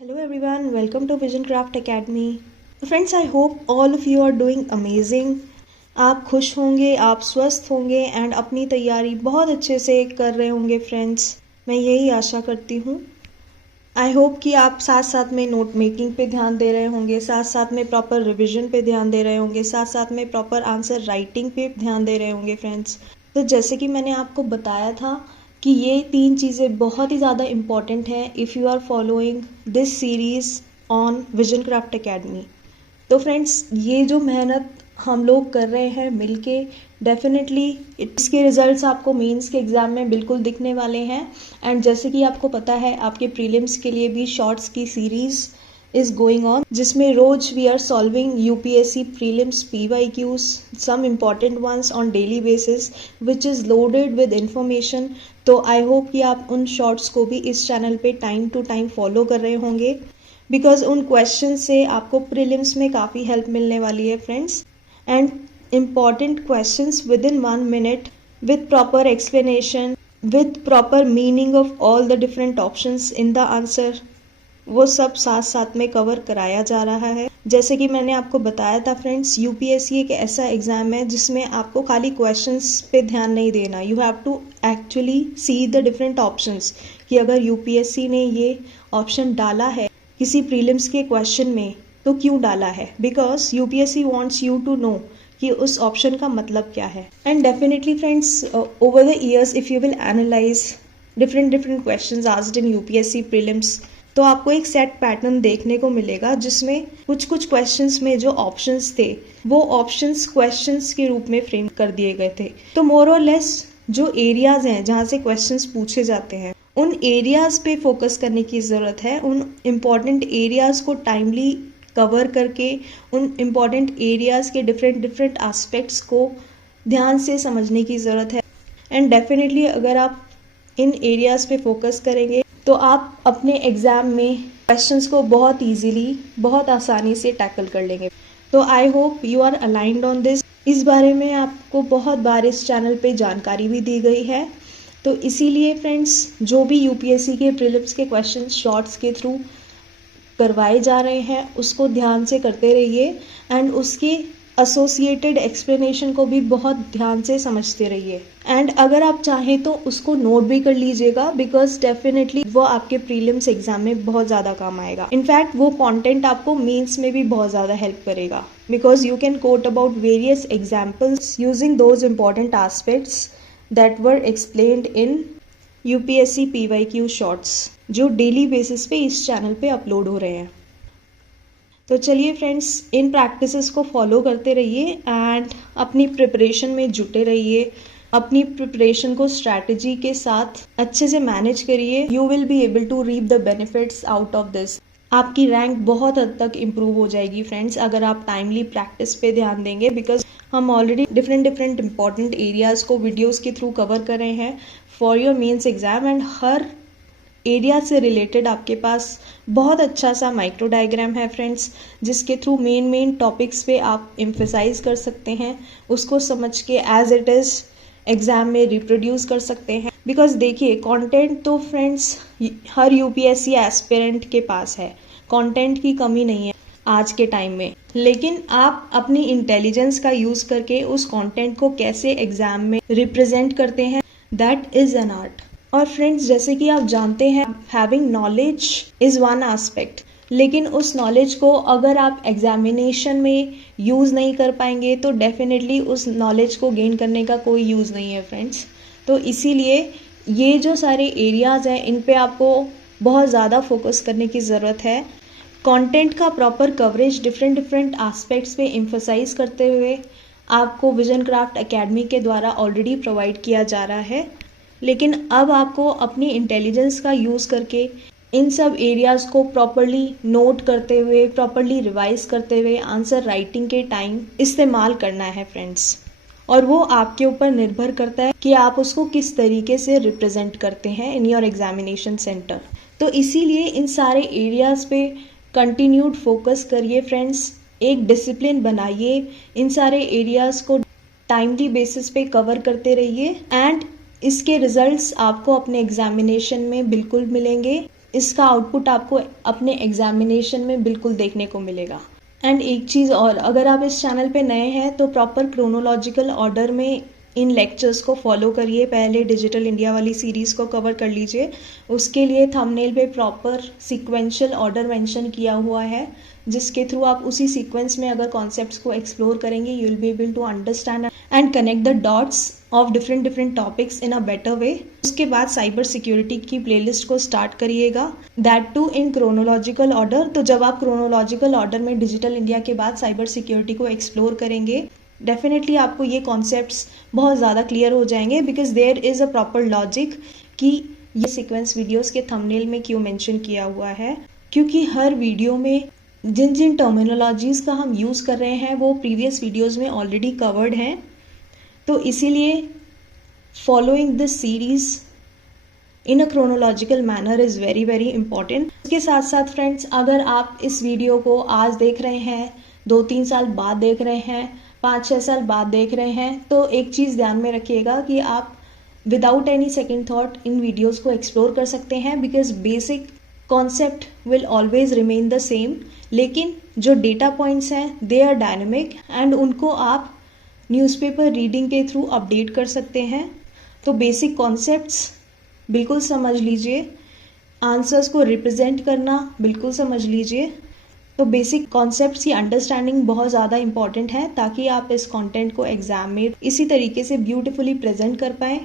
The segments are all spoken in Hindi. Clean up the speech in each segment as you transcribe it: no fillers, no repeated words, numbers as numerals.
Hello everyone, welcome to Vision Craft Academy. Friends, I hope all of you are doing amazing. आप खुश होंगे, आप स्वस्थ होंगे एंड अपनी तैयारी बहुत अच्छे से कर रहे होंगे फ्रेंड्स. मैं यही आशा करती हूँ. आई होप कि आप साथ साथ में नोट मेकिंग पे ध्यान दे रहे होंगे, साथ साथ में प्रॉपर रिविजन पे ध्यान दे रहे होंगे, साथ साथ में प्रॉपर आंसर राइटिंग पे ध्यान दे रहे होंगे फ्रेंड्स. तो जैसे कि मैंने आपको बताया था कि ये 3 चीज़ें बहुत ही ज़्यादा इम्पॉर्टेंट हैं if you are following this series on Vision Craft Academy. तो फ्रेंड्स, ये जो मेहनत हम लोग कर रहे हैं मिलके, डेफिनेटली इसके रिजल्ट्स आपको मेंस के एग्ज़ाम में बिल्कुल दिखने वाले हैं. एंड जैसे कि आपको पता है, आपके प्रीलिम्स के लिए भी शॉर्ट्स की सीरीज़ इज़ गोइंग ऑन, जिसमें रोज we are solving UPSC prelims PYQs, some important ones on daily basis, which is loaded with information. तो आई होप कि आप उन शॉर्ट्स को भी इस चैनल पे टाइम टू टाइम फॉलो कर रहे होंगे, बिकॉज उन क्वेश्चन से आपको प्रीलिम्स में काफ़ी हेल्प मिलने वाली है friends. And important questions with in 1 minute with proper explanation, with proper meaning of all the different options in the answer, वो सब साथ साथ में कवर कराया जा रहा है. जैसे कि मैंने आपको बताया था फ्रेंड्स, यूपीएससी एक ऐसा एग्जाम है जिसमें आपको खाली क्वेश्चंस पे ध्यान नहीं देना. You have to actually see the different options कि अगर यूपीएससी ने ये ऑप्शन डाला है किसी प्रीलिम्स के क्वेश्चन में तो क्यों डाला है, because UPSC wants you to know कि उस ऑप्शन का मतलब क्या है. And definitely friends, over the years if you will analyse different questions asked in UPSC prelims, तो आपको एक सेट पैटर्न देखने को मिलेगा जिसमें कुछ क्वेश्चंस में जो ऑप्शंस थे वो ऑप्शंस क्वेश्चंस के रूप में फ्रेम कर दिए गए थे. तो मोर और लेस जो एरियाज हैं जहाँ से क्वेश्चंस पूछे जाते हैं, उन एरियाज पे फोकस करने की ज़रूरत है. उन इम्पॉर्टेंट एरियाज को टाइमली कवर करके उन इम्पॉर्टेंट एरियाज के डिफरेंट एस्पेक्ट्स को ध्यान से समझने की ज़रूरत है. एंड डेफिनेटली अगर आप इन एरियाज पे फोकस करेंगे तो आप अपने एग्ज़ाम में क्वेश्चंस को बहुत इजीली, बहुत आसानी से टैकल कर लेंगे. तो I hope you are aligned on this. इस बारे में आपको बहुत बार इस चैनल पे जानकारी भी दी गई है. तो इसीलिए फ्रेंड्स, जो भी यूपीएससी के प्रीलिम्स के क्वेश्चन शॉर्ट्स के थ्रू करवाए जा रहे हैं उसको ध्यान से करते रहिए एंड उसके एसोसिएटेड एक्सप्लेनेशन को भी बहुत ध्यान से समझते रहिए. एंड अगर आप चाहें तो उसको नोट भी कर लीजिएगा, बिकॉज डेफिनेटली वो आपके प्रीलिम्स एग्जाम में बहुत ज़्यादा काम आएगा. इनफैक्ट वो कंटेंट आपको मेंस में भी बहुत ज़्यादा हेल्प करेगा, because you can coat about various examples using those important aspects that were explained in UPSC PYQ shorts, जो डेली बेसिस पे इस चैनल पे अपलोड हो रहे हैं. तो चलिए फ्रेंड्स, इन प्रैक्टिसेस को फॉलो करते रहिए एंड अपनी प्रिपरेशन में जुटे रहिए. अपनी प्रिपरेशन को स्ट्रैटेजी के साथ अच्छे से मैनेज करिए. You will be able to reap the benefits out of this. आपकी रैंक बहुत हद तक इम्प्रूव हो जाएगी फ्रेंड्स अगर आप टाइमली प्रैक्टिस पे ध्यान देंगे, बिकॉज हम ऑलरेडी डिफरेंट इंपॉर्टेंट एरियाज़ को वीडियोज़ के थ्रू कवर कर रहे हैं for your mains exam. And हर एरिया से रिलेटेड आपके पास बहुत अच्छा सा माइक्रो डायग्राम है फ्रेंड्स, जिसके थ्रू मेन टॉपिक्स पे आप एम्फेसाइज कर सकते हैं, उसको समझ के एज इट इज़ एग्ज़ाम में रिप्रोड्यूस कर सकते हैं. बिकॉज देखिए, कंटेंट तो फ्रेंड्स हर यूपीएससी एस्पिरेंट के पास है, कंटेंट की कमी नहीं है आज के टाइम में. लेकिन आप अपनी इंटेलिजेंस का यूज़ करके उस कंटेंट को कैसे एग्ज़ाम में रिप्रेजेंट करते हैं, दैट इज़ एन आर्ट. और फ्रेंड्स, जैसे कि आप जानते हैं, having knowledge is one aspect, लेकिन उस नॉलेज को अगर आप एग्जामिनेशन में यूज़ नहीं कर पाएंगे तो डेफिनेटली उस नॉलेज को गेन करने का कोई यूज़ नहीं है फ्रेंड्स. तो इसीलिए ये जो सारे एरियाज़ हैं इन पे आपको बहुत ज़्यादा फोकस करने की ज़रूरत है. कंटेंट का प्रॉपर कवरेज डिफरेंट एस्पेक्ट्स पे एम्फसाइज करते हुए आपको विजन क्राफ्ट एकेडमी के द्वारा ऑलरेडी प्रोवाइड किया जा रहा है. लेकिन अब आपको अपनी इंटेलिजेंस का यूज़ करके इन सब एरियाज़ को प्रॉपरली नोट करते हुए, प्रॉपरली रिवाइज करते हुए आंसर राइटिंग के टाइम इस्तेमाल करना है फ्रेंड्स. और वो आपके ऊपर निर्भर करता है कि आप उसको किस तरीके से रिप्रेजेंट करते हैं इन योर एग्जामिनेशन सेंटर. तो इसीलिए इन सारे एरियाज़ पे कंटिन्यूड फोकस करिए फ्रेंड्स. एक डिसिप्लिन बनाइए, इन सारे एरियाज़ को टाइमली बेसिस पे कवर करते रहिए एंड इसके रिजल्ट्स आपको अपने एग्जामिनेशन में बिल्कुल मिलेंगे. इसका आउटपुट आपको अपने एग्जामिनेशन में बिल्कुल देखने को मिलेगा। एंड एक चीज़ और, अगर आप इस चैनल पे नए हैं तो प्रॉपर क्रोनोलॉजिकल ऑर्डर में इन लेक्चर्स को फॉलो करिए। पहले डिजिटल इंडिया वाली सीरीज़ को कवर कर लीजिए, उसके लिए थंबनेल पे प्रॉपर सीक्वेंशियल ऑर्डर मेंशन किया हुआ है, जिसके थ्रू आप उसी सीक्वेंस में अगर कॉन्सेप्ट्स को एक्सप्लोर करेंगे you will be able to understand and connect the dots of different topics in a better way. उसके बाद साइबर सिक्योरिटी की प्लेलिस्ट को स्टार्ट करिएगा, that too in chronological order. तो जब आप क्रोनोलॉजिकल ऑर्डर में डिजिटल इंडिया के बाद साइबर सिक्योरिटी को एक्सप्लोर करेंगे, डेफिनेटली आपको ये कॉन्सेप्ट्स बहुत ज़्यादा क्लियर हो जाएंगे, because there is a proper logic कि ये सीक्वेंस वीडियोस के थंबनेल में क्यों मेंशन किया हुआ है, क्योंकि हर वीडियो में जिन जिन टर्मिनोलॉजीज़ का हम यूज़ कर रहे हैं वो प्रीवियस वीडियोस में ऑलरेडी कवर्ड हैं। तो इसीलिए following this series in a chronological manner is very very important. इसके साथ साथ फ्रेंड्स, अगर आप इस वीडियो को आज देख रहे हैं, 2-3 साल बाद देख रहे हैं, 5-6 साल बाद देख रहे हैं, तो एक चीज़ ध्यान में रखिएगा कि आप without any second thought in videos को एक्सप्लोर कर सकते हैं, because basic concept will always remain the same, लेकिन जो डेटा पॉइंट्स हैं दे आर डायनेमिक एंड उनको आप न्यूज़पेपर रीडिंग के थ्रू अपडेट कर सकते हैं। तो बेसिक कॉन्सेप्ट्स बिल्कुल समझ लीजिए, आंसर्स को रिप्रेजेंट करना बिल्कुल समझ लीजिए। तो बेसिक कॉन्सेप्ट्स की अंडरस्टैंडिंग बहुत ज़्यादा इंपॉर्टेंट है, ताकि आप इस कंटेंट को एग्जाम में इसी तरीके से ब्यूटीफुली प्रेजेंट कर पाएँ,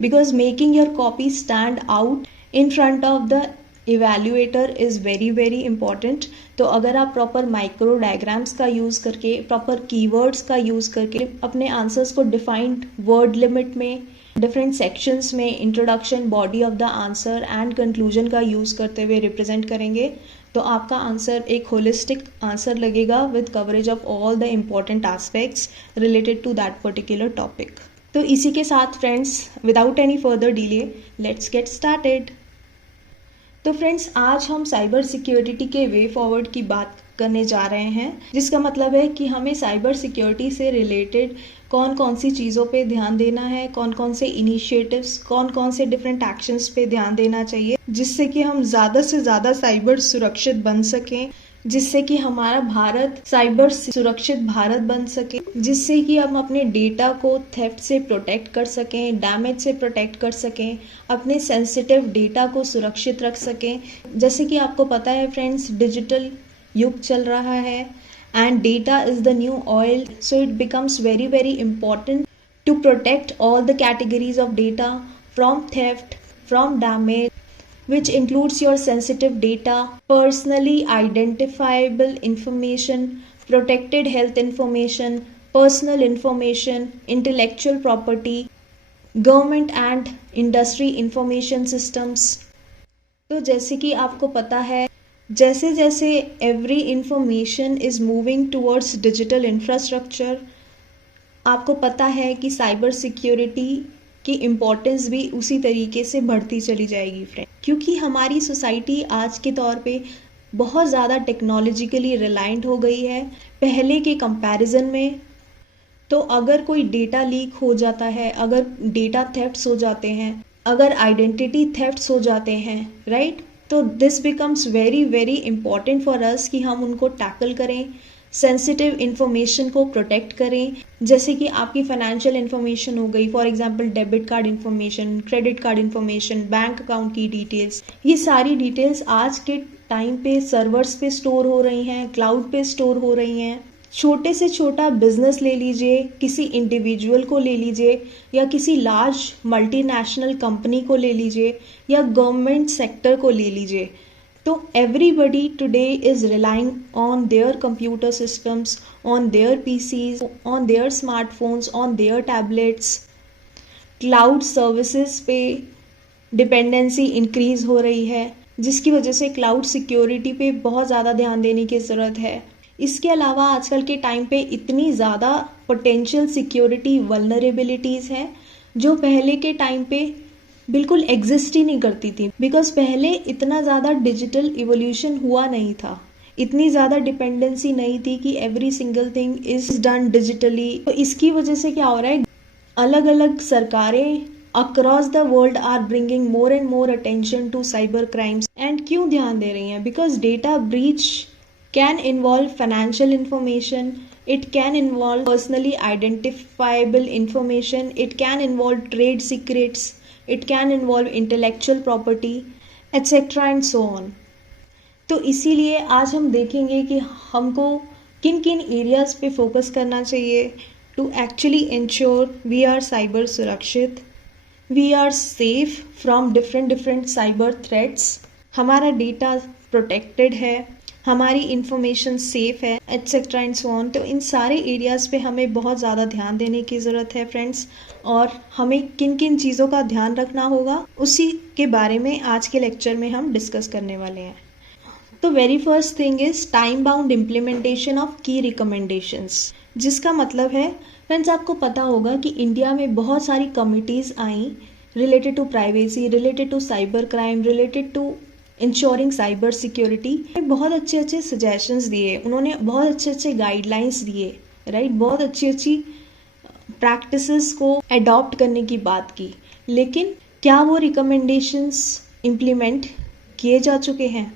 because making your copy stand out in front of the evaluator is very very important. तो अगर आप प्रॉपर माइक्रो डायग्राम्स का यूज़ करके, प्रॉपर कीवर्ड्स का यूज़ करके अपने आंसर्स को डिफाइंड वर्ड लिमिट में, डिफरेंट सेक्शंस में, introduction, body of the answer and conclusion का यूज़ करते हुए रिप्रेजेंट करेंगे, तो आपका आंसर एक होलिस्टिक आंसर लगेगा with coverage of all the important aspects related to that particular topic. तो इसी के साथ friends, without any further delay, let's get started. तो फ्रेंड्स, आज हम साइबर सिक्योरिटी के वे फॉरवर्ड की बात करने जा रहे हैं, जिसका मतलब है कि हमें साइबर सिक्योरिटी से रिलेटेड कौन कौन सी चीज़ों पे ध्यान देना है, कौन कौन से इनिशिएटिव्स, कौन कौन से डिफरेंट एक्शंस पे ध्यान देना चाहिए, जिससे कि हम ज़्यादा से ज़्यादा साइबर सुरक्षित बन सकें, जिससे कि हमारा भारत साइबर सुरक्षित भारत बन सके, जिससे कि हम अपने डेटा को थेफ्ट से प्रोटेक्ट कर सकें, डैमेज से प्रोटेक्ट कर सकें, अपने सेंसिटिव डेटा को सुरक्षित रख सकें। जैसे कि आपको पता है फ्रेंड्स, डिजिटल युग चल रहा है and data is the new oil, so it becomes very very important to protect all the categories of data from theft, from damage, which includes your sensitive data, personally identifiable information, protected health information, personal information, intellectual property, government and industry information systems। तो जैसे कि आपको पता है, जैसे जैसे every information is moving towards digital infrastructure, आपको पता है कि साइबर सिक्योरिटी की इम्पोर्टेंस भी उसी तरीके से बढ़ती चली जाएगी फ्रेंड, क्योंकि हमारी सोसाइटी आज के तौर पे बहुत ज़्यादा टेक्नोलॉजिकली रिलायंट हो गई है पहले के कंपैरिजन में। तो अगर कोई डेटा लीक हो जाता है, अगर डेटा थेफ्ट्स हो जाते हैं, अगर आइडेंटिटी थेफ्ट्स हो जाते हैं, राइट, तो this becomes very very important for us कि हम उनको टैकल करें, सेंसिटिव इन्फॉर्मेशन को प्रोटेक्ट करें। जैसे कि आपकी फाइनेंशियल इन्फॉर्मेशन हो गई, for example debit card information, credit card information, bank account की डिटेल्स, ये सारी डिटेल्स आज के टाइम पे सर्वर्स पे स्टोर हो रही हैं, क्लाउड पे स्टोर हो रही हैं। छोटे से छोटा बिजनेस ले लीजिए, किसी इंडिविजुअल को ले लीजिए, या किसी लार्ज मल्टीनेशनल कंपनी को ले लीजिए, या गवर्नमेंट सेक्टर को ले लीजिए, तो everybody today is relying on their computer systems, on their PCs, on their smartphones, on their tablets। Cloud services पे डिपेंडेंसी इंक्रीज हो रही है, जिसकी वजह से क्लाउड सिक्योरिटी पे बहुत ज़्यादा ध्यान देने की ज़रूरत है। इसके अलावा आजकल के टाइम पे इतनी ज़्यादा पोटेंशियल सिक्योरिटी वल्नरेबिलिटीज़ हैं जो पहले के टाइम पे बिल्कुल एग्जिस्ट ही नहीं करती थी, बिकॉज पहले इतना ज़्यादा डिजिटल इवोल्यूशन हुआ नहीं था, इतनी ज़्यादा डिपेंडेंसी नहीं थी कि every single thing is done digitally. तो इसकी वजह से क्या हो रहा है, अलग अलग सरकारें across the world are bringing more and more attention to cyber crimes. And क्यों ध्यान दे रही हैं? Because data breach can involve financial information, it can involve personally identifiable information, it can involve trade secrets, it can involve intellectual property, etc. and so on. तो इसीलिए आज हम देखेंगे कि हमको किन किन एरियाज पे फोकस करना चाहिए to actually ensure we are cyber सुरक्षित, we are safe from different cyber threats, हमारा डेटा प्रोटेक्टेड है, हमारी इंफॉर्मेशन सेफ है, एट्सेट्रा एंड सो ऑन। तो इन सारे एरियाज़ पे हमें बहुत ज़्यादा ध्यान देने की ज़रूरत है फ्रेंड्स, और हमें किन किन चीज़ों का ध्यान रखना होगा उसी के बारे में आज के लेक्चर में हम डिस्कस करने वाले हैं। तो very first thing is time bound implementation of की रिकमेंडेशंस, जिसका मतलब है फ्रेंड्स आपको पता होगा कि इंडिया में बहुत सारी कमिटीज़ आई related to privacy, related to cyber crime, related to ensuring cyber security. बहुत अच्छे अच्छे सजेशंस दिए उन्होंने, बहुत अच्छे अच्छे गाइडलाइंस दिए, राइट, बहुत अच्छी अच्छी प्रैक्टिसेस को अडॉप्ट करने की बात की, लेकिन क्या वो रिकमेंडेशंस इम्प्लीमेंट किए जा चुके हैं?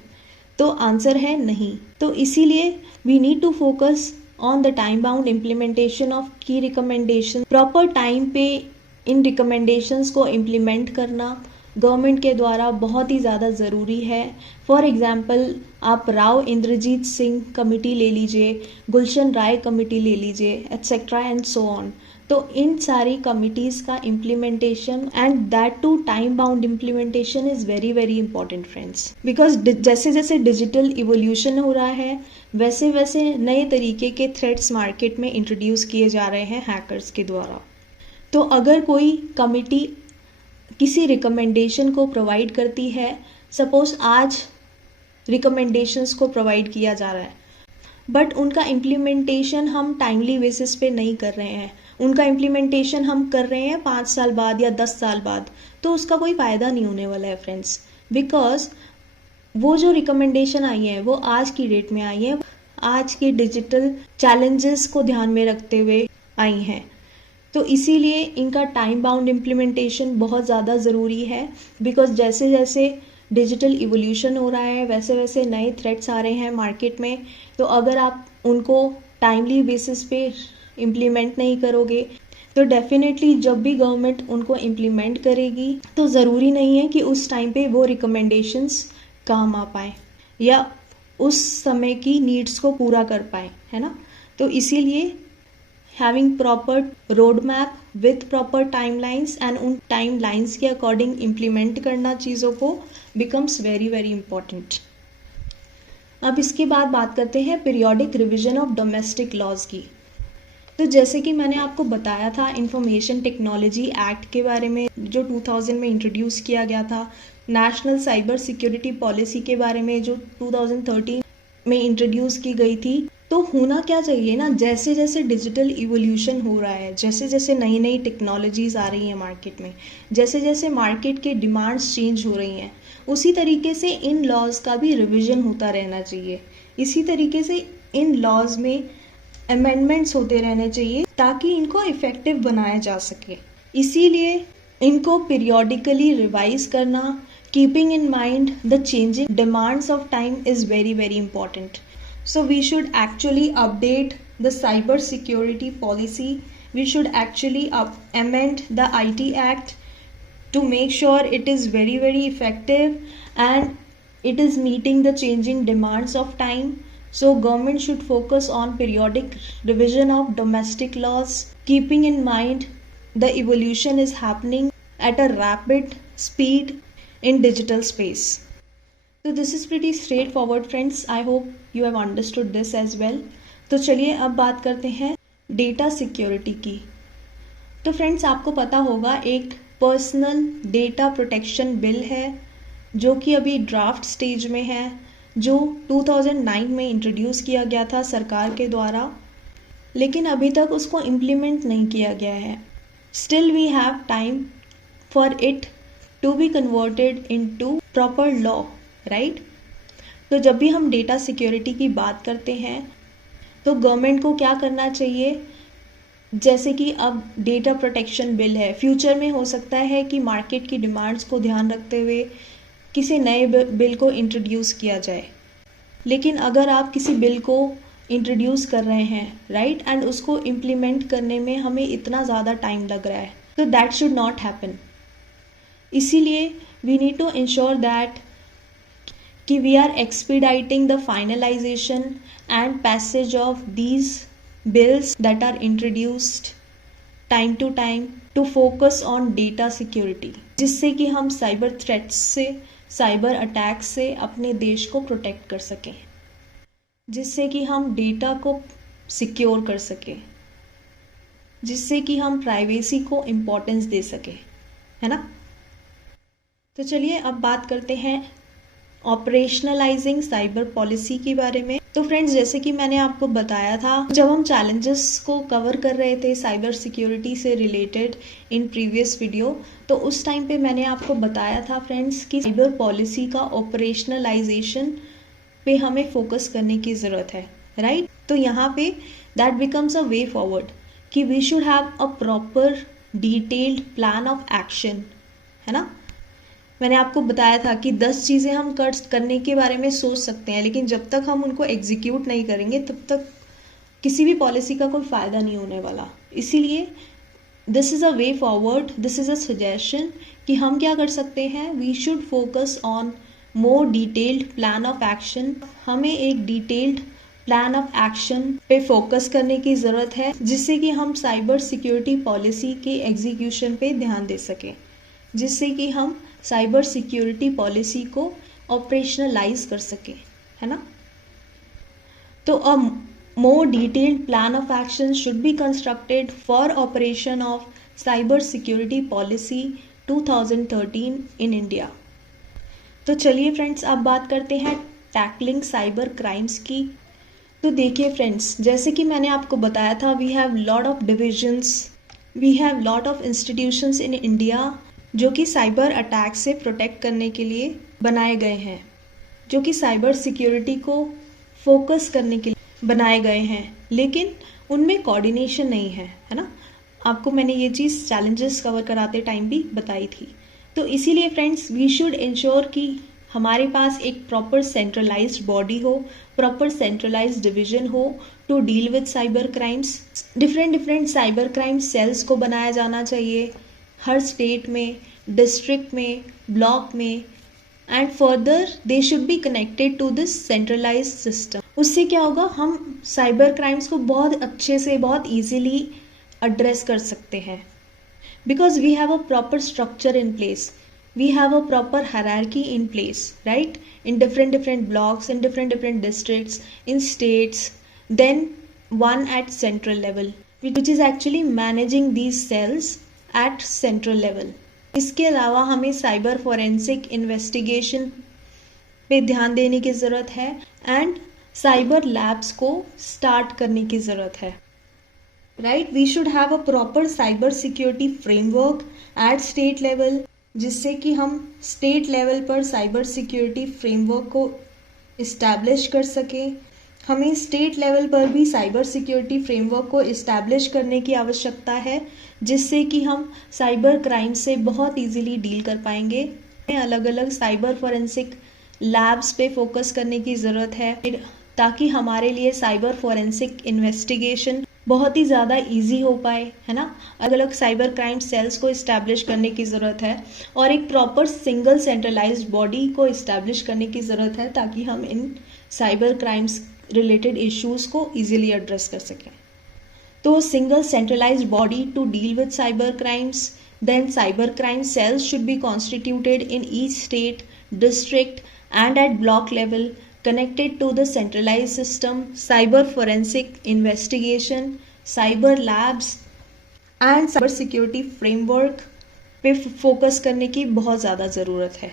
तो आंसर है नहीं। तो इसीलिए we need to focus on the time bound implementation of key recommendation. Proper time पे इन रिकमेंडेशंस को इम्प्लीमेंट करना गवर्नमेंट के द्वारा बहुत ही ज़्यादा ज़रूरी है। फॉर एग्जांपल आप राव इंद्रजीत सिंह कमेटी ले लीजिए, गुलशन राय कमेटी ले लीजिए, एट्सेट्रा एंड सो ऑन। तो इन सारी कमिटीज़ का implementation and that too time bound implementation is very very important friends, because जैसे जैसे डिजिटल इवोल्यूशन हो रहा है वैसे वैसे नए तरीके के थ्रेट्स मार्केट में इंट्रोड्यूस किए जा रहे हैं हैकर्स के द्वारा। तो अगर कोई कमिटी किसी रिकमेंडेशन को प्रोवाइड करती है, सपोज आज रिकमेंडेशंस को प्रोवाइड किया जा रहा है बट उनका इम्प्लीमेंटेशन हम टाइमली बेसिस पे नहीं कर रहे हैं, उनका इम्प्लीमेंटेशन हम कर रहे हैं 5 साल बाद या 10 साल बाद, तो उसका कोई फ़ायदा नहीं होने वाला है फ्रेंड्स, बिकॉज वो जो रिकमेंडेशन आई है वो आज की डेट में आई है, आज के डिजिटल चैलेंजेस को ध्यान में रखते हुए आई हैं। तो इसीलिए इनका टाइम बाउंड इम्प्लीमेंटेशन बहुत ज़्यादा ज़रूरी है, बिकॉज जैसे जैसे डिजिटल इवोल्यूशन हो रहा है वैसे वैसे नए थ्रेट्स आ रहे हैं मार्केट में। तो अगर आप उनको टाइमली बेसिस पे इम्प्लीमेंट नहीं करोगे तो डेफिनेटली जब भी गवर्नमेंट उनको इम्प्लीमेंट करेगी तो ज़रूरी नहीं है कि उस टाइम पे वो रिकमेंडेशंस काम आ पाए या उस समय की नीड्स को पूरा कर पाए, है ना। तो इसीलिए having proper road map with proper timelines and उन टाइमलाइंस के अकॉर्डिंग इम्प्लीमेंट करना चीज़ों को बिकम्स वेरी वेरी इंपॉर्टेंट। अब इसके बाद बात करते हैं periodic revision of domestic laws की। तो जैसे कि मैंने आपको बताया था इंफॉर्मेशन टेक्नोलॉजी एक्ट के बारे में जो 2000 में इंट्रोड्यूस किया गया था, नेशनल साइबर सिक्योरिटी पॉलिसी के बारे में जो 2013 में इंट्रोड्यूस की गई थी। तो होना क्या चाहिए ना, जैसे जैसे डिजिटल इवोल्यूशन हो रहा है, जैसे जैसे नई नई टेक्नोलॉजीज आ रही हैं मार्केट में, जैसे जैसे मार्केट के डिमांड्स चेंज हो रही हैं, उसी तरीके से इन लॉज का भी रिवीजन होता रहना चाहिए। इसी तरीके से इन लॉज में अमेंडमेंट्स होते रहने चाहिए ताकि इनको इफेक्टिव बनाया जा सके। इसीलिए इनको पीरियोडिकली रिवाइज करना, keeping in mind the changing demands of time is very very important. So we should actually update the cyber security policy. We should actually amend the IT Act to make sure it is very very effective and it is meeting the changing demands of time. So government should focus on periodic revision of domestic laws, keeping in mind the evolution is happening at a rapid speed in digital space. तो this is pretty straightforward friends, I hope you have understood this as well. तो चलिए अब बात करते हैं डेटा सिक्योरिटी की। तो फ्रेंड्स आपको पता होगा एक पर्सनल डेटा प्रोटेक्शन बिल है जो कि अभी ड्राफ्ट स्टेज में है, जो 2009 में इंट्रोड्यूस किया गया था सरकार के द्वारा, लेकिन अभी तक उसको इम्प्लीमेंट नहीं किया गया है। Still we have time for it to be converted into proper law, right. तो जब भी हम डेटा सिक्योरिटी की बात करते हैं तो गवर्नमेंट को क्या करना चाहिए, जैसे कि अब डेटा प्रोटेक्शन बिल है, फ्यूचर में हो सकता है कि मार्केट की डिमांड्स को ध्यान रखते हुए किसी नए बिल को इंट्रोड्यूस किया जाए। लेकिन अगर आप किसी बिल को इंट्रोड्यूस कर रहे हैं, राइट, एंड उसको इम्प्लीमेंट करने में हमें इतना ज़्यादा टाइम लग रहा है, तो दैट शुड नॉट हैपन। इसीलिए we need to ensure that कि we are expediting the finalisation and passage of these bills that are introduced time to time to focus on data security, जिससे कि हम साइबर थ्रेट्स से, साइबर अटैक से अपने देश को प्रोटेक्ट कर सकें, जिससे कि हम डेटा को सिक्योर कर सकें, जिससे कि हम प्राइवेसी को इम्पोर्टेंस दे सकें, है ना। तो चलिए अब बात करते हैं ऑपरेशनलाइजिंग साइबर पॉलिसी के बारे में। तो फ्रेंड्स, जैसे कि मैंने आपको बताया था, जब हम चैलेंजेस को कवर कर रहे थे साइबर सिक्योरिटी से रिलेटेड इन प्रीवियस वीडियो, तो उस टाइम पे मैंने आपको बताया था फ्रेंड्स कि साइबर पॉलिसी का ऑपरेशनलाइजेशन पे हमें फोकस करने की ज़रूरत है, राइट। तो यहाँ पे that becomes a way forward कि we should have a proper detailed plan of action, है ना। मैंने आपको बताया था कि 10 चीज़ें हम करने के बारे में सोच सकते हैं, लेकिन जब तक हम उनको एग्जीक्यूट नहीं करेंगे तब तक किसी भी पॉलिसी का कोई फ़ायदा नहीं होने वाला। इसीलिए this is a way forward, this is a suggestion कि हम क्या कर सकते हैं, we should focus on more detailed plan of action. हमें एक डिटेल्ड प्लान ऑफ एक्शन पे फोकस करने की ज़रूरत है, जिससे कि हम साइबर सिक्योरिटी पॉलिसी के एग्जीक्यूशन पे ध्यान दे सकें, जिससे कि हम साइबर सिक्योरिटी पॉलिसी को ऑपरेशनलाइज कर सके, है ना। तो a more detailed plan of action should be constructed for operation of cyber security policy 2013 in India. तो चलिए फ्रेंड्स, अब बात करते हैं टैकलिंग साइबर क्राइम्स की। तो देखिए फ्रेंड्स, जैसे कि मैंने आपको बताया था, we have lot of divisions, we have lot of institutions in India जो कि साइबर अटैक से प्रोटेक्ट करने के लिए बनाए गए हैं, जो कि साइबर सिक्योरिटी को फोकस करने के लिए बनाए गए हैं, लेकिन उनमें कोऑर्डिनेशन नहीं है, है ना। आपको मैंने ये चीज़ चैलेंजेस कवर कराते टाइम भी बताई थी। तो इसीलिए फ्रेंड्स, वी शुड इंश्योर कि हमारे पास एक प्रॉपर सेंट्रलाइज्ड बॉडी हो, प्रॉपर सेंट्रलाइज्ड डिवीजन हो to deal with cyber crimes. Different cyber crime cells को बनाया जाना चाहिए हर स्टेट में, डिस्ट्रिक्ट में, ब्लॉक में, and further they should be connected to this centralised system. उससे क्या होगा, हम साइबर क्राइम्स को बहुत अच्छे से, बहुत इजीली एड्रेस कर सकते हैं, because we have a proper structure in place, we have a proper hierarchy in place, right, in different blocks, in different districts, in states, then one at central level which is actually managing these cells at central level. इसके अलावा हमें साइबर फोरेंसिक इन्वेस्टिगेशन पे ध्यान देने की ज़रूरत है एंड साइबर लैब्स को स्टार्ट करने की ज़रूरत है, right. We should have a proper cyber security framework at state level, जिससे कि हम स्टेट लेवल पर साइबर सिक्योरिटी फ्रेमवर्क को इस्टेब्लिश कर सकें। हमें स्टेट लेवल पर भी साइबर सिक्योरिटी फ्रेमवर्क को इस्टेब्लिश करने की आवश्यकता है, जिससे कि हम साइबर क्राइम से बहुत इजीली डील कर पाएंगे। अलग अलग साइबर फोरेंसिक लैब्स पे फोकस करने की ज़रूरत है, ताकि हमारे लिए साइबर फोरेंसिक इन्वेस्टिगेशन बहुत ही ज़्यादा इजी हो पाए, है ना। अलग अलग साइबर क्राइम सेल्स को इस्टेब्लिश करने की ज़रूरत है और एक प्रॉपर सिंगल सेंट्रलाइज्ड बॉडी को इस्टेब्लिश करने की ज़रूरत है, ताकि हम इन साइबर क्राइम्स रिलेटेड इश्यूज को इजीली एड्रेस कर सकें। तो single centralised body to deal with cyber crimes, then cyber crime cells should be constituted in each state, district and at block level, connected to the centralized system, cyber forensic investigation, cyber labs and cyber security framework पे फोकस करने की बहुत ज़्यादा ज़रूरत है।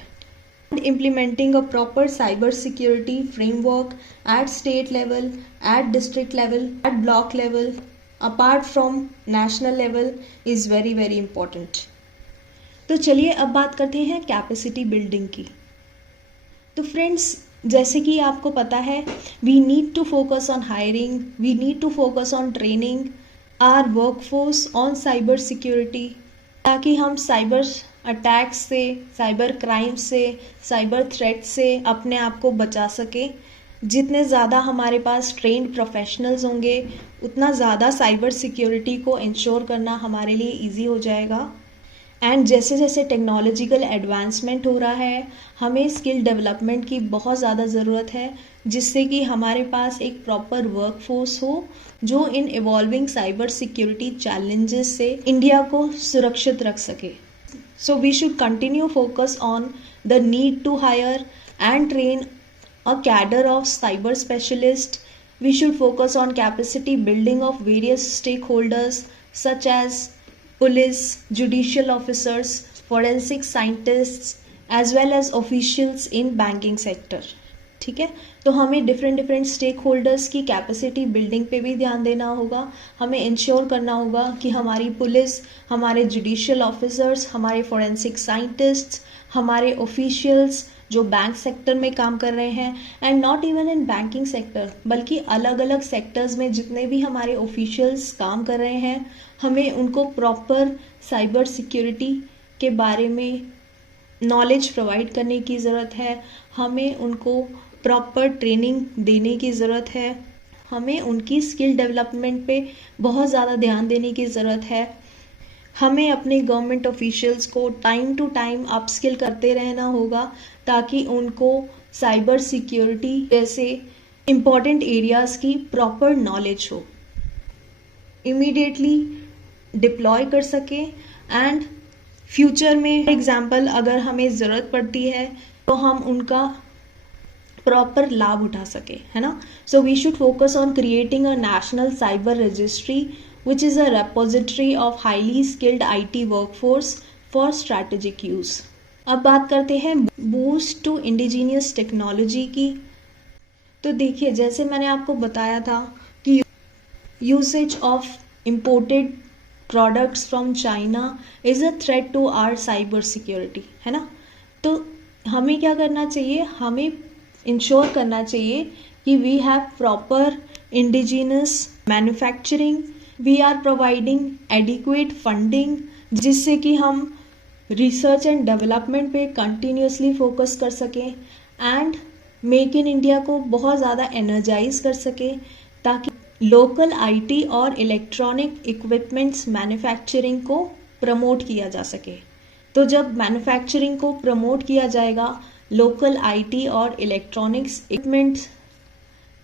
Implementing a proper cyber security framework at state level, at district level, at block level, apart from national level is very important. तो चलिए अब बात करते हैं कैपेसिटी बिल्डिंग की। तो फ्रेंड्स, जैसे कि आपको पता है, we need to focus on hiring, we need to focus on training our workforce on cyber security, ताकि हम साइबर अटैक्स से, साइबर क्राइम से, साइबर थ्रेट से अपने आप को बचा सकें। जितने ज़्यादा हमारे पास ट्रेंड प्रोफेशनल्स होंगे, उतना ज़्यादा साइबर सिक्योरिटी को इंश्योर करना हमारे लिए इजी हो जाएगा। एंड जैसे जैसे टेक्नोलॉजिकल एडवांसमेंट हो रहा है, हमें स्किल डेवलपमेंट की बहुत ज़्यादा ज़रूरत है, जिससे कि हमारे पास एक प्रॉपर वर्कफोर्स हो जो इन इवॉल्विंग साइबर सिक्योरिटी चैलेंजेस से इंडिया को सुरक्षित रख सके। So we should continue focus on the need to hire and train a cadre of cyber specialists. We should focus on capacity building of various stakeholders such as police, judicial officers, forensic scientists, as well as officials in banking sector. ठीक है, तो हमें डिफरेंट स्टेक होल्डर्स की कैपेसिटी बिल्डिंग पे भी ध्यान देना होगा। हमें इंश्योर करना होगा कि हमारी पुलिस, हमारे जुडिशियल ऑफिसर्स, हमारे फोरेंसिक साइंटिस्ट्स, हमारे ऑफिशियल्स जो बैंक सेक्टर में काम कर रहे हैं, and not even in banking sector, बल्कि अलग अलग सेक्टर्स में जितने भी हमारे ऑफिशियल्स काम कर रहे हैं, हमें उनको प्रॉपर साइबर सिक्योरिटी के बारे में नॉलेज प्रोवाइड करने की ज़रूरत है। हमें उनको प्रॉपर ट्रेनिंग देने की ज़रूरत है। हमें उनकी स्किल डेवलपमेंट पे बहुत ज़्यादा ध्यान देने की ज़रूरत है। हमें अपने गवर्नमेंट ऑफिशियल्स को टाइम टू टाइम अपस्किल करते रहना होगा, ताकि उनको साइबर सिक्योरिटी जैसे इम्पॉर्टेंट एरियाज़ की प्रॉपर नॉलेज हो, इमीडिएटली डिप्लॉय कर सके, एंड फ्यूचर में एग्जाम्पल अगर हमें ज़रूरत पड़ती है तो हम उनका प्रॉपर लाभ उठा सके, है ना। So we should focus on creating a national cyber registry which is a repository of highly skilled IT workforce for strategic use. अब बात करते हैं बूस्ट टू इंडिजीनियस टेक्नोलॉजी की। तो देखिए, जैसे मैंने आपको बताया था कि usage of imported products from China is a threat to our cyber security, है ना। तो हमें क्या करना चाहिए, हमें इंश्योर करना चाहिए कि we have proper indigenous manufacturing, we are providing adequate funding, जिससे कि हम रिसर्च एंड डेवलपमेंट पे कंटिन्यूसली फोकस कर सकें, एंड मेक इन इंडिया को बहुत ज़्यादा एनर्जाइज कर सकें, ताकि लोकल आईटी और इलेक्ट्रॉनिक इक्विपमेंट्स मैन्युफैक्चरिंग को प्रमोट किया जा सके। तो जब मैन्युफैक्चरिंग को प्रमोट किया जाएगा, लोकल आईटी और इलेक्ट्रॉनिक्स इक्विपमेंट्स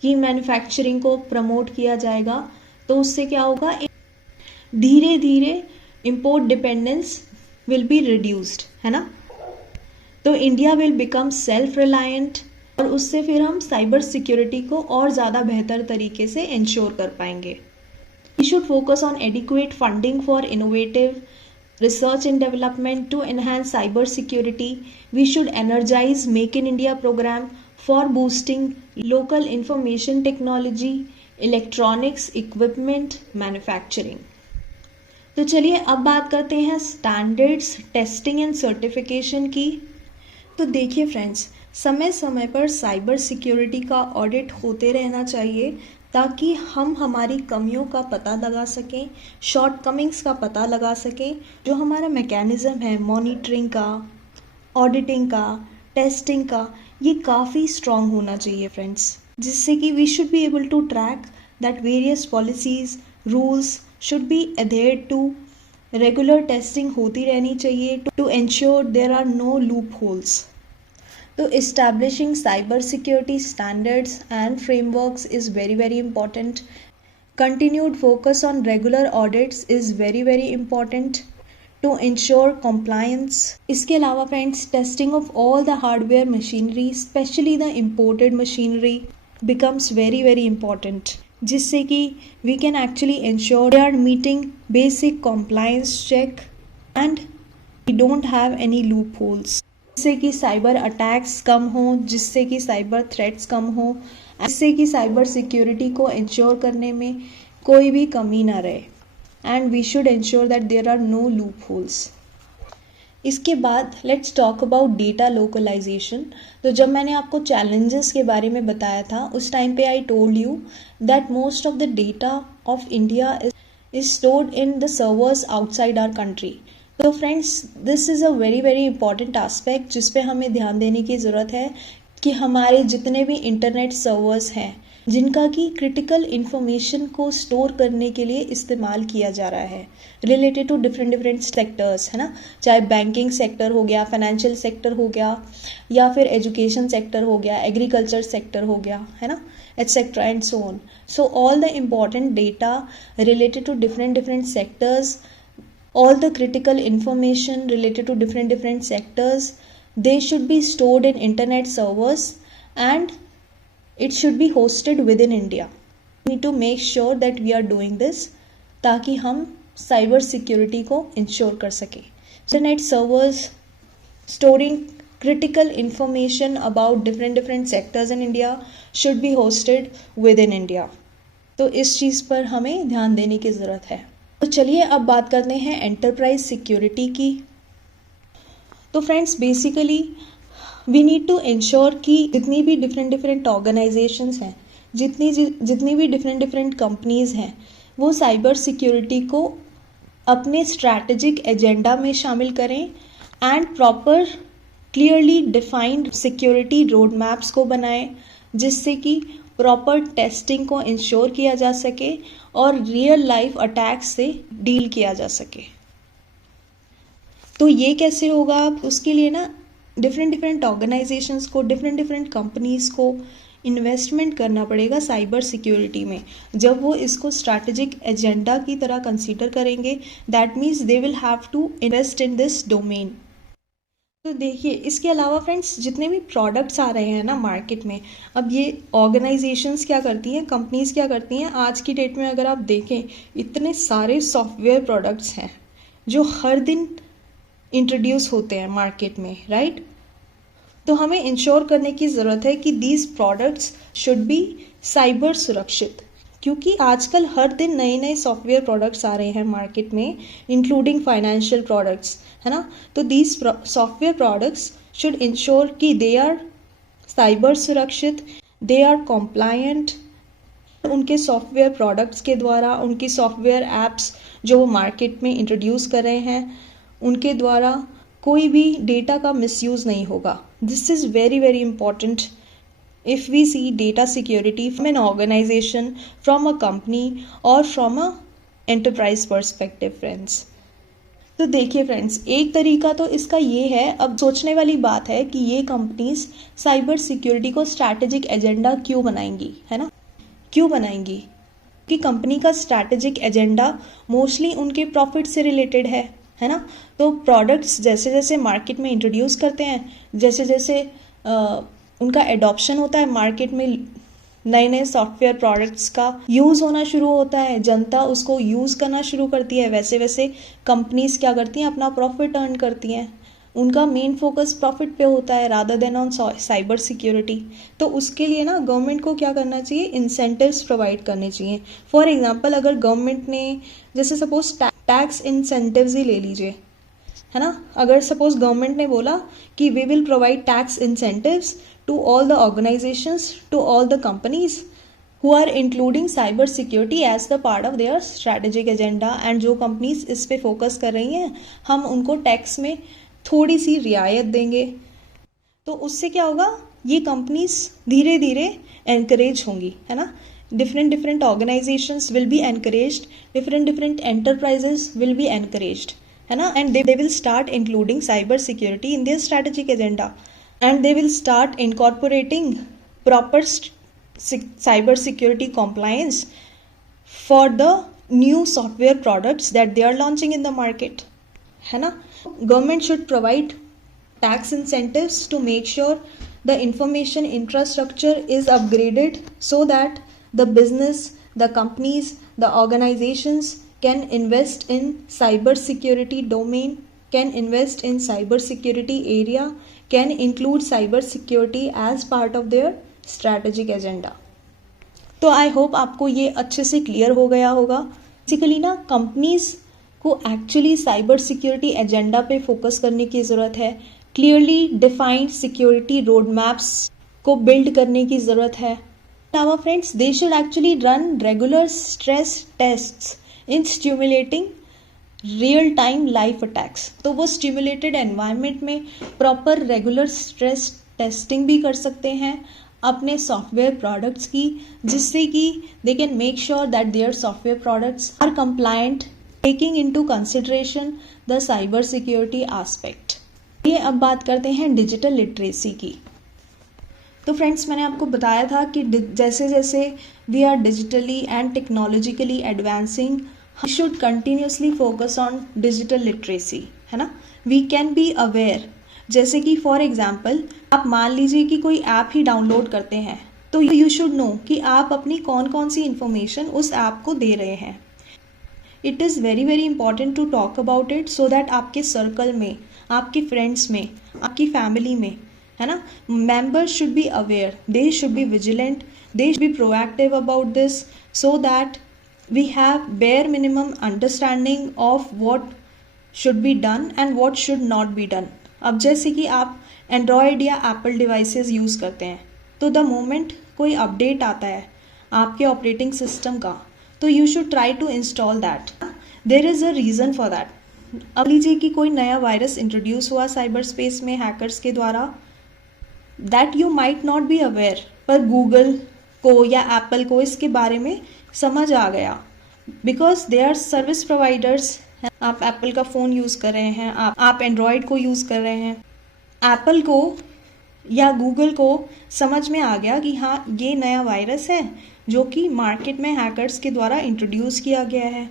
की मैन्युफैक्चरिंग को प्रमोट किया जाएगा, तो उससे क्या होगा, धीरे धीरे import dependence will be reduced, है ना। तो India will become self reliant, और उससे फिर हम साइबर सिक्योरिटी को और ज़्यादा बेहतर तरीके से इंश्योर कर पाएंगे। We should focus on adequate funding for innovative research and development to enhance cyber security. We should energize Make in India program for boosting local information technology, electronics, equipment, manufacturing. तो चलिए अब बात करते हैं स्टैंडर्ड्स, टेस्टिंग एंड सर्टिफिकेशन की। तो देखिए फ्रेंड्स, समय समय पर साइबर सिक्योरिटी का ऑडिट होते रहना चाहिए, ताकि हम हमारी कमियों का पता लगा सकें, शॉर्टकमिंग्स का पता लगा सकें। जो हमारा मैकेनिज़्म है मॉनिटरिंग का, ऑडिटिंग का, टेस्टिंग का, ये काफ़ी स्ट्रॉन्ग होना चाहिए फ्रेंड्स, जिससे कि we should be able to track that various policies, rules should be adhered to. Regular testing होती रहनी चाहिए to ensure there are no loopholes. तो establishing cyber security standards and frameworks is very important. Continued focus on regular audits is very important to ensure compliance. इसके अलावा friends, testing of all the hardware machinery, especially the imported machinery, becomes very important, जिससे कि we can actually ensure they are meeting basic compliance check and we don't have any loopholes, जिससे कि साइबर अटैक्स कम हो, जिससे कि साइबर थ्रेट्स कम हो, जिससे कि साइबर सिक्योरिटी को इंश्योर करने में कोई भी कमी ना रहे, and we should ensure that there are no loopholes. इसके बाद let's talk about data localisation. तो जब मैंने आपको चैलेंजेस के बारे में बताया था, उस टाइम पे I told you that most of the data of India is stored in the servers outside our country. तो friends, this is a very very important aspect जिस पे हमें ध्यान देने की ज़रूरत है कि हमारे जितने भी इंटरनेट सर्वर्स हैं जिनका कि क्रिटिकल इन्फॉर्मेशन को स्टोर करने के लिए इस्तेमाल किया जा रहा है related to different different sectors, है ना, चाहे बैंकिंग सेक्टर हो गया, फाइनेंशियल सेक्टर हो गया, या फिर एजुकेशन सेक्टर हो गया, एग्रीकल्चर सेक्टर हो गया, है ना, etcetera and so on. So all the important data related to different different sectors, all the critical information related to different sectors, they should be stored in internet servers and it should be hosted within India. We need to make sure that we are doing this ताकि हम cyber security को ensure कर सकें. Internet servers storing critical information about different sectors in India should be hosted within India. तो इस चीज़ पर हमें ध्यान देने की ज़रूरत है. तो चलिए अब बात करते हैं एंटरप्राइज सिक्योरिटी की. तो friends, basically we need to ensure कि जितनी भी डिफरेंट ऑर्गेनाइजेशंस हैं, जितनी भी डिफरेंट कंपनीज हैं, वो साइबर सिक्योरिटी को अपने स्ट्रैटेजिक एजेंडा में शामिल करें and proper clearly defined security road maps को बनाएं जिससे कि प्रॉपर टेस्टिंग को इंश्योर किया जा सके और रियल लाइफ अटैक से डील किया जा सके. तो ये कैसे होगा? आप उसके लिए ना डिफरेंट ऑर्गेनाइजेशंस को, डिफरेंट कंपनीज को इन्वेस्टमेंट करना पड़ेगा साइबर सिक्योरिटी में. जब वो इसको स्ट्रैटेजिक एजेंडा की तरह कंसीडर करेंगे, that means they will have to invest in this domain. तो देखिए, इसके अलावा फ्रेंड्स, जितने भी प्रोडक्ट्स आ रहे हैं ना मार्केट में, अब ये ऑर्गेनाइजेशंस क्या करती हैं, कंपनीज क्या करती हैं, आज की डेट में अगर आप देखें, इतने सारे सॉफ्टवेयर प्रोडक्ट्स हैं जो हर दिन इंट्रोड्यूस होते हैं मार्केट में, राइट. तो हमें इंश्योर करने की ज़रूरत है कि these products should be cyber सुरक्षित, क्योंकि आजकल हर दिन नए नए सॉफ्टवेयर प्रोडक्ट्स आ रहे हैं मार्केट में, इंक्लूडिंग फाइनेंशियल प्रोडक्ट्स, है ना. तो these software products should ensure कि दे आर साइबर सुरक्षित, दे आर कॉम्प्लायंट. उनके सॉफ्टवेयर प्रोडक्ट्स के द्वारा, उनकी सॉफ्टवेयर एप्स जो वो मार्केट में इंट्रोड्यूस कर रहे हैं, उनके द्वारा कोई भी डेटा का मिसयूज़ नहीं होगा. This is very very important if we see data security from an organization, from a company or from a enterprise perspective, friends. तो देखिए फ्रेंड्स, एक तरीका तो इसका ये है, अब सोचने वाली बात है कि ये कंपनीज साइबर सिक्योरिटी को स्ट्रैटेजिक एजेंडा क्यों बनाएंगी, है ना, क्यों बनाएंगी? कि कंपनी का स्ट्रैटेजिक एजेंडा मोस्टली उनके प्रॉफिट से रिलेटेड है ना. तो प्रोडक्ट्स जैसे जैसे मार्केट में इंट्रोड्यूस करते हैं, जैसे जैसे उनका एडॉप्शन होता है मार्केट में, नए नए सॉफ्टवेयर प्रोडक्ट्स का यूज़ होना शुरू होता है, जनता उसको यूज़ करना शुरू करती है, वैसे वैसे कंपनीज क्या करती हैं, अपना प्रॉफिट अर्न करती हैं. उनका मेन फोकस प्रॉफिट पे होता है rather than on cyber security. तो उसके लिए ना गवर्नमेंट को क्या करना चाहिए, इंसेंटिव्स प्रोवाइड करने चाहिए. फॉर एग्जांपल, अगर गवर्नमेंट ने, जैसे सपोज टैक्स इंसेंटिव्स ही ले लीजिए, है ना. अगर सपोज गवर्नमेंट ने बोला कि we will provide tax incentives to all the organizations, to all the companies who are including cyber security as the part of their strategic agenda, and जो companies इस पे फोकस कर रही हैं, हम उनको टैक्स में थोड़ी सी रियायत देंगे. तो उससे क्या होगा, ये कंपनीज धीरे धीरे एनकरेज होंगी, है ना. Different organisations will be encouraged, different enterprises will be encouraged, है ना, and they will start including cyber security in their strategic agenda. And they will start incorporating proper cyber security compliance for the new software products that they are launching in the market, है ना. Government should provide tax incentives to make sure the information infrastructure is upgraded so that the business, the companies, the organizations can invest in cyber security domain, can invest in cyber security area, can include cyber security as part of their strategic agenda. तो आई होप आपको ये अच्छे से क्लियर हो गया होगा. बेसिकली ना कंपनीज को एक्चुअली साइबर सिक्योरिटी एजेंडा पे फोकस करने की ज़रूरत है. Clearly defined security road maps को बिल्ड करने की ज़रूरत है. अलावा friends, they should actually run regular stress tests in stimulating real time life attacks. तो वो स्टिमुलेटेड एनवायरनमेंट में प्रॉपर रेगुलर स्ट्रेस टेस्टिंग भी कर सकते हैं अपने सॉफ्टवेयर प्रोडक्ट्स की, जिससे कि they can make sure that their software products are compliant, taking into consideration the cyber security aspect. ये अब बात करते हैं डिजिटल लिटरेसी की। तो फ्रेंड्स, मैंने आपको बताया था कि जैसे जैसे we are digitally and technologically advancing, we should continuously focus on digital literacy, है ना। वी कैन बी अवेयर, जैसे कि फॉर एग्जाम्पल आप मान लीजिए कि कोई ऐप ही डाउनलोड करते हैं, तो यू शुड नो कि आप अपनी कौन कौन सी इंफॉर्मेशन उस ऐप को दे रहे हैं। It is very very important to talk about it so that आपके सर्कल में, आपके फ्रेंड्स में, आपकी फैमिली में, है ना, members should be aware, they should be vigilant, they should be proactive about this, so that we have bare minimum understanding of what should be done and what should not be done. अब जैसे कि आप एंड्रॉयड या एप्पल डिवाइसेस यूज़ करते हैं, तो द मोमेंट कोई अपडेट आता है आपके ऑपरेटिंग सिस्टम का, तो you should try to install that. There is a reason for that. अब लीजिए कि कोई नया वायरस इंट्रोड्यूस हुआ साइबर स्पेस में हैकर्स के द्वारा, that you might not be aware, पर गूगल को या एप्पल को इसके बारे में समझ आ गया, because they are service providers. आप एप्पल का फ़ोन यूज़ कर रहे हैं, आप एंड्रॉयड को यूज़ कर रहे हैं, एप्पल को या गूगल को समझ में आ गया कि हाँ, ये नया वायरस है जो कि मार्केट में हैकर्स के द्वारा इंट्रोड्यूस किया गया है,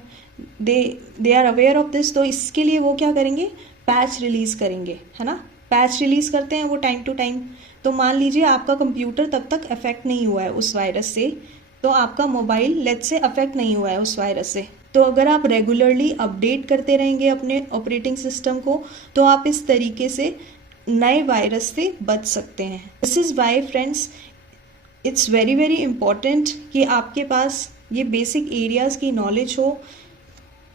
they are aware of this. तो इसके लिए वो क्या करेंगे, पैच रिलीज़ करेंगे, है ना। पैच रिलीज़ करते हैं वो टाइम टू टाइम। तो मान लीजिए आपका कंप्यूटर तब तक अफेक्ट नहीं हुआ है उस वायरस से, तो आपका मोबाइल लेट्स से अफेक्ट नहीं हुआ है उस वायरस से। तो अगर आप रेगुलरली अपडेट करते रहेंगे अपने ऑपरेटिंग सिस्टम को, तो आप इस तरीके से नए वायरस से बच सकते हैं। This is why friends, it's very very important कि आपके पास ये बेसिक एरियाज़ की नॉलेज हो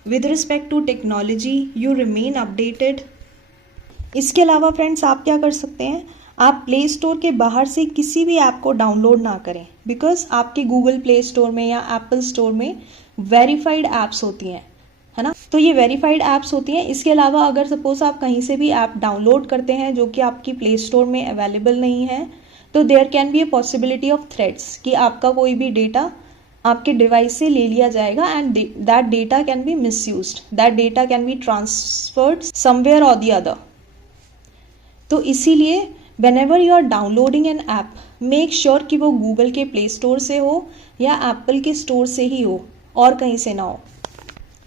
with respect to technology, you remain updated. इसके अलावा फ्रेंड्स, आप क्या कर सकते हैं, आप प्ले स्टोर के बाहर से किसी भी ऐप को डाउनलोड ना करें, बिकॉज आपके गूगल प्ले स्टोर में या एप्पल स्टोर में वेरीफाइड ऐप्स होती हैं, है ना। तो ये वेरीफाइड ऐप्स होती हैं। इसके अलावा अगर सपोज आप कहीं से भी ऐप डाउनलोड करते हैं जो कि आपकी प्ले स्टोर में अवेलेबल नहीं है, तो there can be a possibility of threats कि आपका कोई भी डेटा आपके डिवाइस से ले लिया जाएगा and that data can be misused, that data can be transferred somewhere और द अदर। तो इसीलिए whenever you are downloading an app, make sure कि वो गूगल के प्ले स्टोर से हो या एप्पल के स्टोर से ही हो और कहीं से ना हो।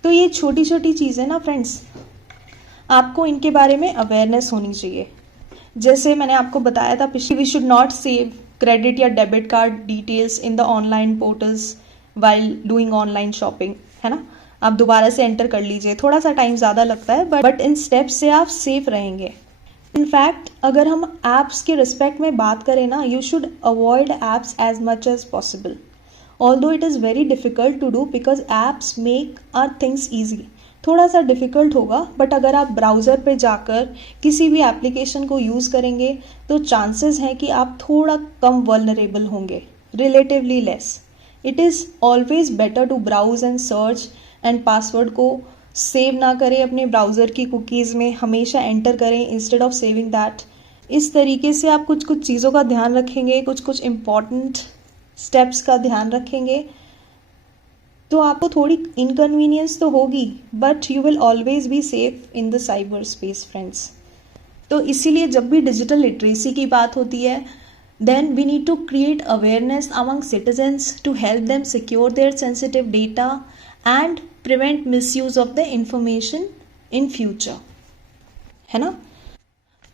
तो ये छोटी छोटी चीज़ें ना फ्रेंड्स, आपको इनके बारे में अवेयरनेस होनी चाहिए। जैसे मैंने आपको बताया था पिछले, we should not save credit या debit card details in the online portals while doing online shopping, है ना। आप दोबारा से एंटर कर लीजिए, थोड़ा सा टाइम ज़्यादा लगता है, बट इन स्टेप्स से आप सेफ रहेंगे। इनफैक्ट अगर हम ऐप्स के रिस्पेक्ट में बात करें ना, you should avoid apps as much as possible, although it is very difficult to do because apps make our things easy. थोड़ा सा डिफ़िकल्ट होगा, बट अगर आप ब्राउज़र पे जाकर किसी भी एप्लीकेशन को यूज़ करेंगे तो चांसेस हैं कि आप थोड़ा कम वल्नरेबल होंगे, relatively less. It is always better to browse and search and password को सेव ना करें अपने ब्राउज़र की कुकीज़ में, हमेशा एंटर करें इंस्टेड ऑफ सेविंग दैट। इस तरीके से आप कुछ कुछ चीज़ों का ध्यान रखेंगे, कुछ कुछ इम्पॉर्टेंट स्टेप्स का ध्यान रखेंगे, तो आपको थोड़ी इनकन्वीनियंस तो होगी, but you will always be safe in the cyber space friends. तो इसीलिए जब भी डिजिटल लिटरेसी की बात होती है, then we need to create awareness among citizens to help them secure their sensitive data and prevent misuse of the information in future, है ना।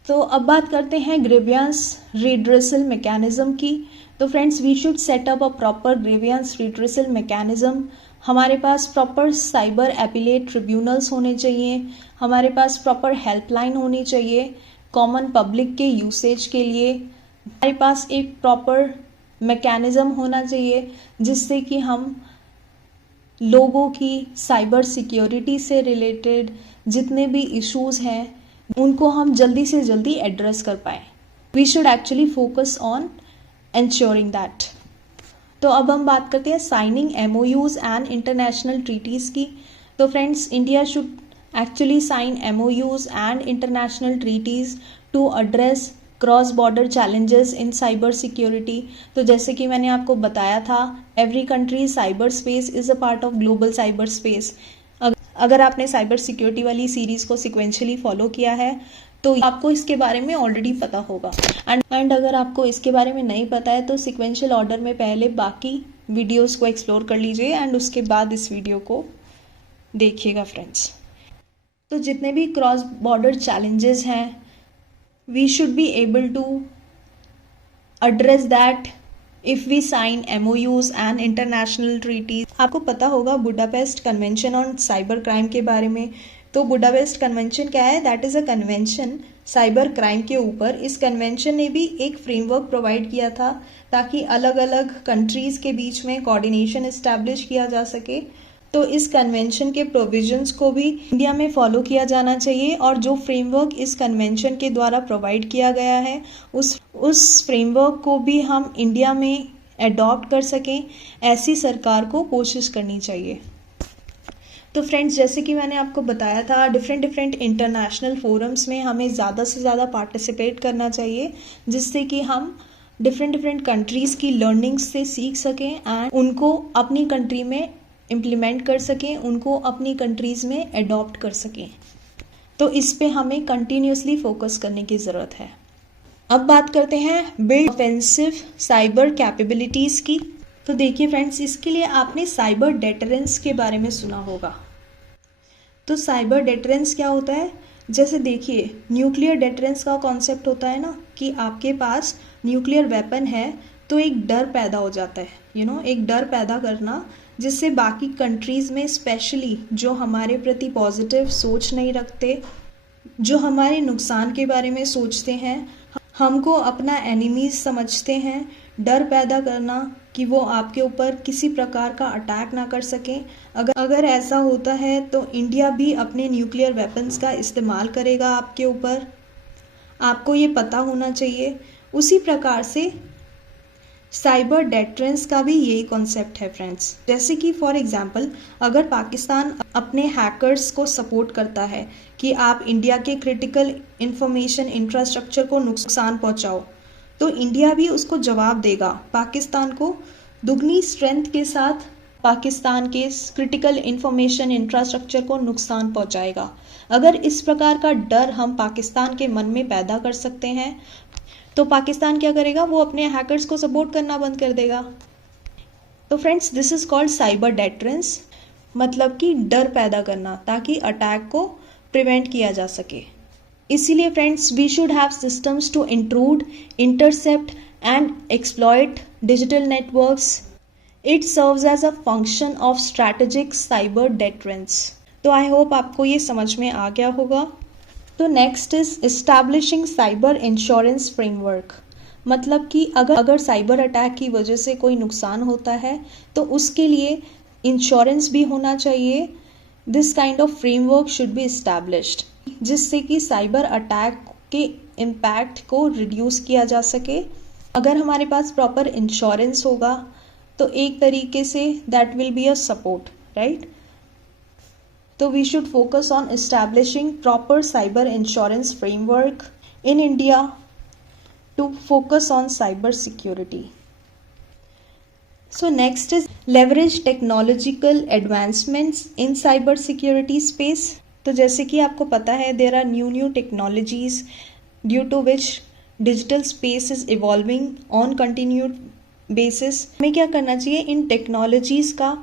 तो अब बात करते हैं ग्रीवियंस रिड्रेसल मैकेनिज्म की। तो friends, we should set up a proper grievance redressal mechanism. हमारे पास प्रॉपर साइबर एपिलेट ट्रिब्यूनल्स होने चाहिए, हमारे पास प्रॉपर हेल्पलाइन होनी चाहिए कॉमन पब्लिक के यूसेज के लिए, हमारे पास एक प्रॉपर मैकेनिज्म होना चाहिए जिससे कि हम लोगों की साइबर सिक्योरिटी से रिलेटेड जितने भी इश्यूज हैं उनको हम जल्दी से जल्दी एड्रेस कर पाएँ। We should actually focus on ensuring that। तो अब हम बात करते हैं signing MOUs and international treaties की। तो friends, India should actually sign MOUs and international treaties to address cross border challenges in cyber security. तो जैसे कि मैंने आपको बताया था, every country cyber space is a part of global cyber space. अगर आपने साइबर सिक्योरिटी वाली सीरीज़ को सिक्वेंशली फॉलो किया है तो आपको इसके बारे में ऑलरेडी पता होगा। एंड अगर आपको इसके बारे में नहीं पता है तो सिक्वेंशियल ऑर्डर में पहले बाकी वीडियोस को एक्सप्लोर कर लीजिए एंड उसके बाद इस वीडियो को देखिएगा फ्रेंड्स। तो जितने भी क्रॉस बॉर्डर चैलेंजेस हैं, we should be able to address that if we sign MOUs and international treaties. आपको पता होगा Budapest convention on cyber crime के बारे में। तो बुडापेस्ट कन्वेंशन क्या है? That is a convention cyber crime के ऊपर। इस कन्वेंशन ने भी एक फ्रेमवर्क प्रोवाइड किया था ताकि अलग अलग कंट्रीज़ के बीच में कोऑर्डिनेशन इस्टेब्लिश किया जा सके। तो इस कन्वेंशन के प्रोविजंस को भी इंडिया में फॉलो किया जाना चाहिए और जो फ्रेमवर्क इस कन्वेंशन के द्वारा प्रोवाइड किया गया है उस फ्रेमवर्क को भी हम इंडिया में अडॉप्ट कर सकें, ऐसी सरकार को कोशिश करनी चाहिए। तो फ्रेंड्स, जैसे कि मैंने आपको बताया था, डिफरेंट इंटरनेशनल फोरम्स में हमें ज़्यादा से ज़्यादा पार्टिसिपेट करना चाहिए, जिससे कि हम डिफरेंट कंट्रीज़ की लर्निंग्स से सीख सकें एंड उनको अपनी कंट्री में इम्प्लीमेंट कर सकें, उनको अपनी कंट्रीज़ में अडॉप्ट कर सकें। तो इस पे हमें कंटिन्यूसली फोकस करने की ज़रूरत है। अब बात करते हैं बिल्ड ऑफेंसिव साइबर कैपेबिलिटीज़ की। तो देखिए फ्रेंड्स, इसके लिए आपने साइबर डेटरेंस के बारे में सुना होगा। तो साइबर डेटरेंस क्या होता है? जैसे देखिए, न्यूक्लियर डेटरेंस का कॉन्सेप्ट होता है ना कि आपके पास न्यूक्लियर वेपन है तो एक डर पैदा हो जाता है, एक डर पैदा करना, जिससे बाकी कंट्रीज़ में स्पेशली जो हमारे प्रति पॉजिटिव सोच नहीं रखते, जो हमारे नुकसान के बारे में सोचते हैं, हमको अपना एनिमीज समझते हैं, डर पैदा करना कि वो आपके ऊपर किसी प्रकार का अटैक ना कर सकें। अगर ऐसा होता है तो इंडिया भी अपने न्यूक्लियर वेपन्स का इस्तेमाल करेगा आपके ऊपर, आपको ये पता होना चाहिए। उसी प्रकार से साइबर डेटरेंस का भी यही कॉन्सेप्ट है फ्रेंड्स। जैसे कि फॉर एग्जांपल, अगर पाकिस्तान अपने हैकर्स को सपोर्ट करता है कि आप इंडिया के क्रिटिकल इंफॉर्मेशन इंफ्रास्ट्रक्चर को नुकसान पहुंचाओ, तो इंडिया भी उसको जवाब देगा, पाकिस्तान को दुगनी स्ट्रेंथ के साथ पाकिस्तान के क्रिटिकल इंफॉर्मेशन इंफ्रास्ट्रक्चर को नुकसान पहुंचाएगा। अगर इस प्रकार का डर हम पाकिस्तान के मन में पैदा कर सकते हैं तो पाकिस्तान क्या करेगा? वो अपने हैकर्स को सपोर्ट करना बंद कर देगा। तो friends, this is called cyber deterrence, मतलब कि डर पैदा करना ताकि अटैक को प्रिवेंट किया जा सके। इसीलिए friends, we should have systems to intrude, intercept and exploit digital networks. It serves as a function of strategic cyber deterrence. तो आई होप आपको ये समझ में आ गया होगा। तो next is establishing cyber insurance framework, मतलब कि अगर साइबर अटैक की वजह से कोई नुकसान होता है तो उसके लिए इंश्योरेंस भी होना चाहिए। This kind of framework should be established, जिससे कि साइबर अटैक के इम्पैक्ट को रिड्यूस किया जा सके। अगर हमारे पास प्रॉपर इंश्योरेंस होगा तो एक तरीके say that will be a support, right? तो we should focus on establishing proper cyber insurance framework in India to focus on cyber security. So next is leverage technological advancements in cyber security space. तो जैसे कि आपको पता है, there are new technologies due to which digital space is evolving on continued basis. हमें क्या करना चाहिए? इन टेक्नोलॉजीज का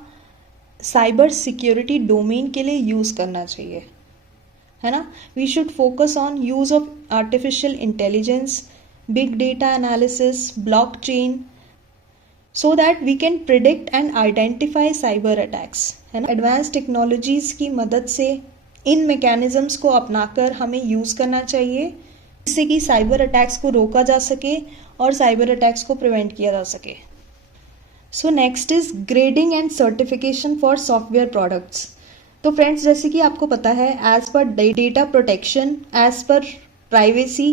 साइबर सिक्योरिटी डोमेन के लिए यूज़ करना चाहिए, है ना? We should focus on use of artificial intelligence, big data analysis, blockchain, so that we can predict and identify cyber attacks, है ना? एडवांस टेक्नोलॉजीज़ की मदद से इन मैकेनिज़म्स को अपनाकर हमें यूज़ करना चाहिए, जिससे कि साइबर अटैक्स को रोका जा सके और साइबर अटैक्स को प्रिवेंट किया जा सके। So next is grading and certification for software products. तो फ्रेंड्स, जैसे कि आपको पता है, as per data protection, as per privacy,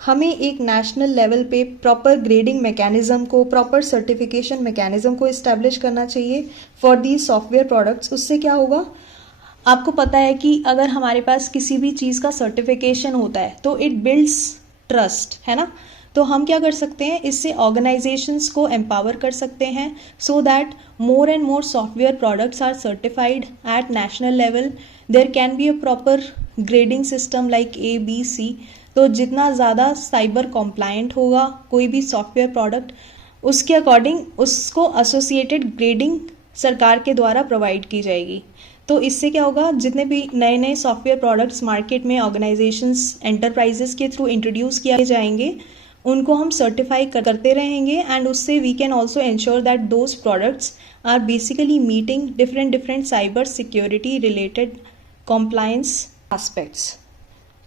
हमें एक नेशनल लेवल पे प्रॉपर ग्रेडिंग मैकेनिज्म को, प्रॉपर सर्टिफिकेशन मैकेनिज्म को इस्टेब्लिश करना चाहिए फॉर दी सॉफ्टवेयर प्रोडक्ट्स। उससे क्या होगा, आपको पता है कि अगर हमारे पास किसी भी चीज़ का सर्टिफिकेशन होता है तो इट बिल्ड्स ट्रस्ट, है ना। तो हम क्या कर सकते हैं, इससे ऑर्गेनाइजेशंस को एम्पावर कर सकते हैं so that more and more software products are certified at national level. There can be a proper grading system like ABC। तो जितना ज़्यादा साइबर कॉम्प्लायंट होगा कोई भी सॉफ्टवेयर प्रोडक्ट, उसके अकॉर्डिंग उसको एसोसिएटेड ग्रेडिंग सरकार के द्वारा प्रोवाइड की जाएगी। तो इससे क्या होगा, जितने भी नए नए सॉफ्टवेयर प्रोडक्ट्स मार्केट में ऑर्गेनाइजेशंस, एंटरप्राइजेस के थ्रू इंट्रोड्यूस किए जाएंगे, उनको हम सर्टिफाई करते रहेंगे एंड उससे we can also ensure that those products are basically meeting different cyber security related compliance aspects.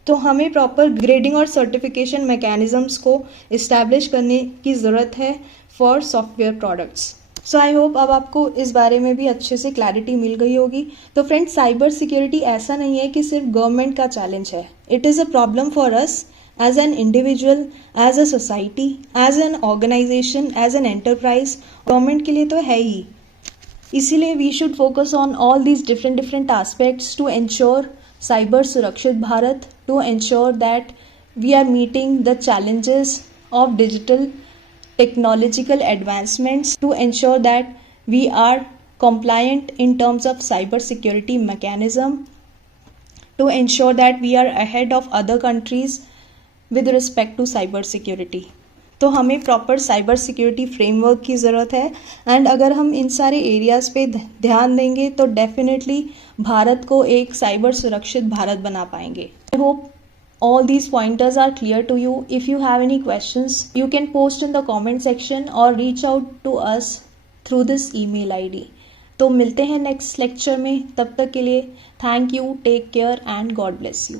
तो हमें प्रॉपर ग्रेडिंग और सर्टिफिकेशन मैकेनिज्म्स को इस्टेब्लिश करने की ज़रूरत है for software products. So I hope अब आपको इस बारे में भी अच्छे से क्लैरिटी मिल गई होगी। तो फ्रेंड्स, साइबर सिक्योरिटी ऐसा नहीं है कि सिर्फ गवर्नमेंट का चैलेंज है। It is a problem for us as an individual, as a society, as an organisation, as an enterprise. Government के लिए तो है ही, इसीलिए we should focus on all these different aspects to ensure cyber सुरक्षित Bharat, to ensure that we are meeting the challenges of digital technological advancements, to ensure that we are compliant in terms of cyber security mechanism, to ensure that we are ahead of other countries with respect to cyber security. तो हमें प्रॉपर साइबर सिक्योरिटी फ्रेमवर्क की ज़रूरत है एंड अगर हम इन सारे एरियाज़ पे ध्यान देंगे तो डेफिनेटली भारत को एक साइबर सुरक्षित भारत बना पाएंगे। I hope all these pointers are clear to you. If you have any questions, you can post in the comment section or reach out to us through this email ID. तो मिलते हैं नेक्स्ट लेक्चर में, तब तक के लिए thank you, take care and God bless you.